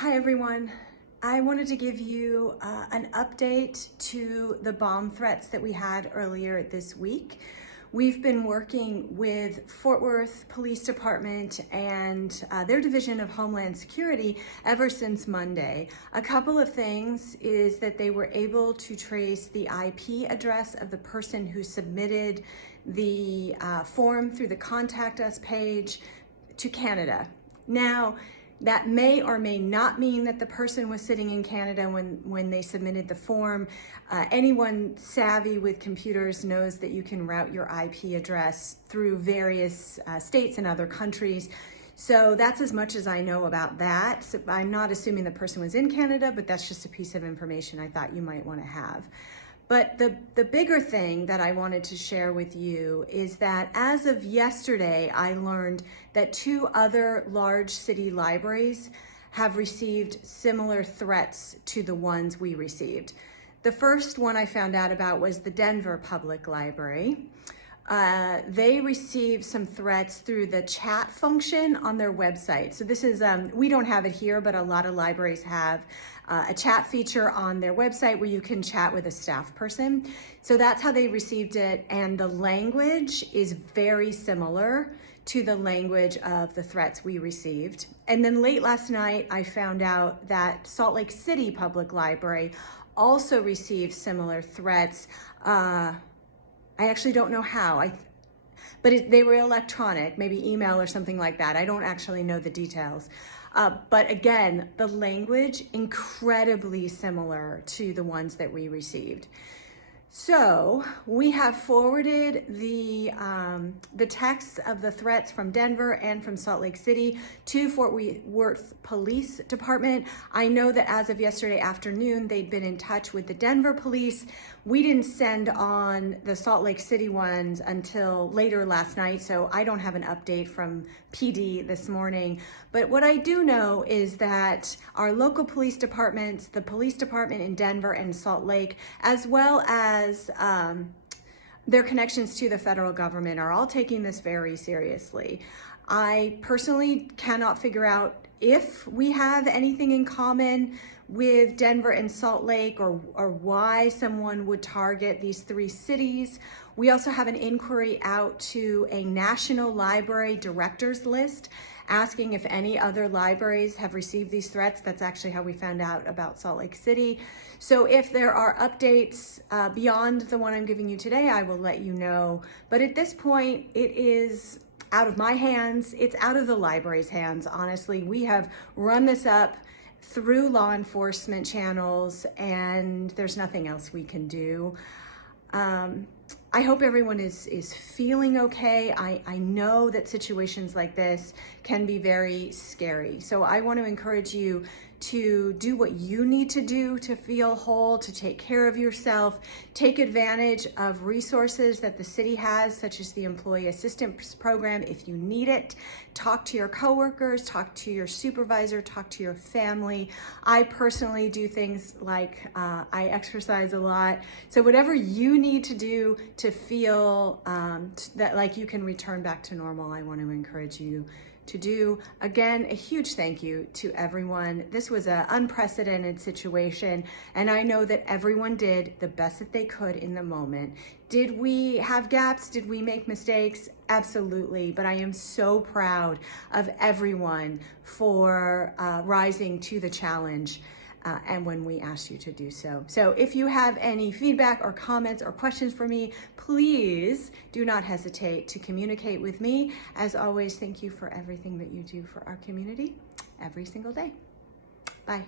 Hi everyone. I wanted to give you an update to the bomb threats that we had earlier this week. We've been working with Fort Worth Police Department and their Division of Homeland Security ever since Monday. A couple of things is that they were able to trace the IP address of the person who submitted the form through the Contact Us page to Canada. Now, that may or may not mean that the person was sitting in Canada when they submitted the form. Anyone savvy with computers knows that you can route your IP address through various states and other countries. So that's as much as I know about that. So I'm not assuming the person was in Canada, but that's just a piece of information I thought you might want to have. But the bigger thing that I wanted to share with you is that as of yesterday, I learned that 2 other large city libraries have received similar threats to the ones we received. The first one I found out about was the Denver Public Library. They received some threats through the chat function on their website. So this is, we don't have it here, but a lot of libraries have a chat feature on their website where you can chat with a staff person. So that's how they received it. And the language is very similar to the language of the threats we received. And then late last night, I found out that Salt Lake City Public Library also received similar threats. I actually don't know how, but they were electronic, maybe email or something like that. I don't actually know the details. But again, the language incredibly similar to the ones that we received. So we have forwarded the texts of the threats from Denver and from Salt Lake City to Fort Worth Police Department. I know that as of yesterday afternoon, they'd been in touch with the Denver police. We didn't send on the Salt Lake City ones until later last night, so I don't have an update from PD this morning. But what I do know is that our local police departments, the police department in Denver and Salt Lake, as well as their connections to the federal government, are all taking this very seriously. I personally cannot figure out if we have anything in common with Denver and Salt Lake, or why someone would target these 3 cities. We also have an inquiry out to a national library directors list asking if any other libraries have received these threats. That's actually how we found out about Salt Lake City. So if there are updates beyond the one I'm giving you today, I will let you know. But at this point, it is out of my hands. It's out of the library's hands, honestly. We have run this up through law enforcement channels, and there's nothing else we can do. I hope everyone is feeling okay. I know that situations like this can be very scary. So I want to encourage you to do what you need to do to feel whole, to take care of yourself, take advantage of resources that the city has, such as the Employee Assistance Program if you need it. Talk to your coworkers, talk to your supervisor, talk to your family. I personally do things like I exercise a lot. So whatever you need to do to feel that like you can return back to normal, I want to encourage you to do. Again, a huge thank you to everyone. This was an unprecedented situation, and I know that everyone did the best that they could in the moment. Did we have gaps? Did we make mistakes? Absolutely, but I am so proud of everyone for rising to the challenge and when we asked you to do so. So if you have any feedback or comments or questions for me, please do not hesitate to communicate with me. As always, thank you for everything that you do for our community every single day. Bye.